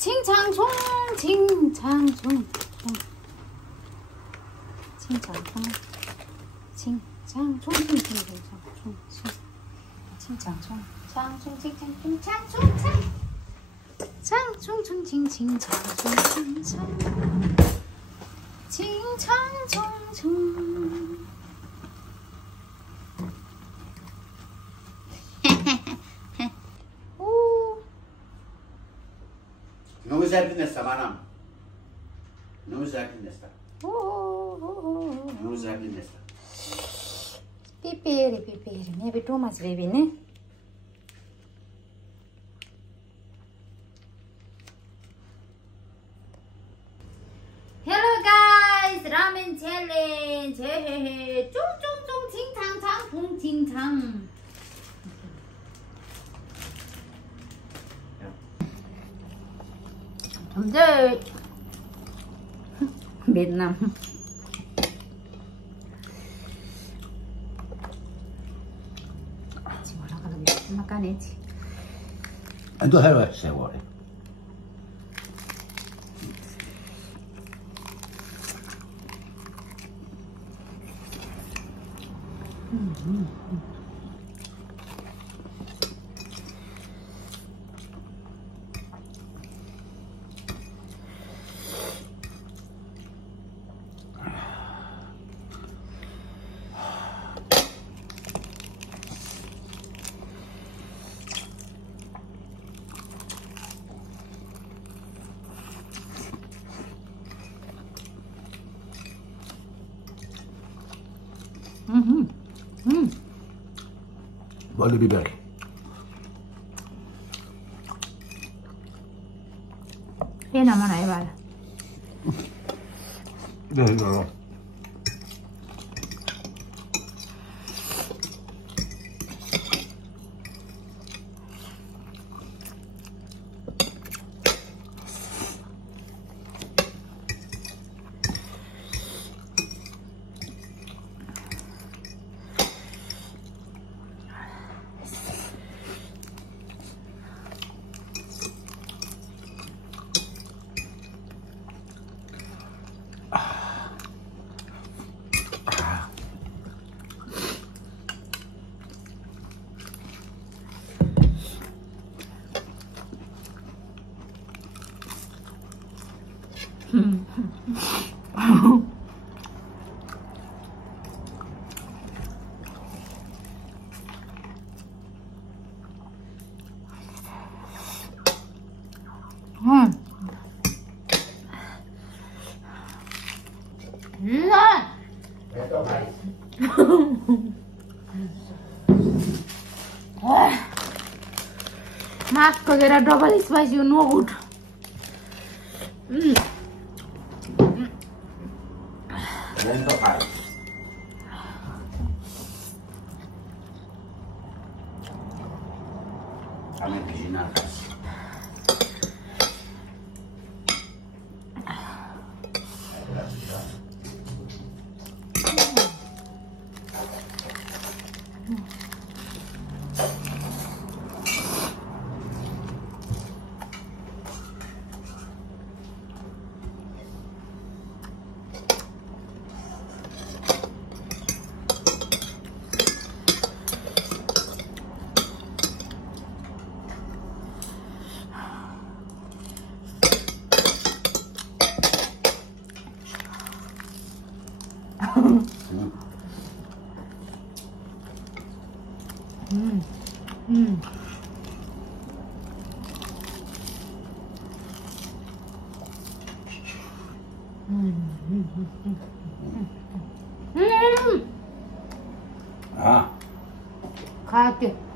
清长葱，清长葱，清长葱，清长葱，清长葱，清长葱，长葱，清长葱，长葱菜，长葱葱，清清长葱，清长，清长葱葱。 Non mi sa più questa manam. Non mi sa più questa. Non mi sa più questa. Pipere, pipere. Mi avete uma svevine? Hello guys, ramen challenge. Chung chung chung, ting tang tang, tung ting tang. Đây Việt Nam ci vuole una canetti E tu sai se vuole. Voglio biberi. Io non me ne vado. No. Maaf kagak 2xspicy no good. Lento fai. Fammi avvicinare. Ah. Khá kìa.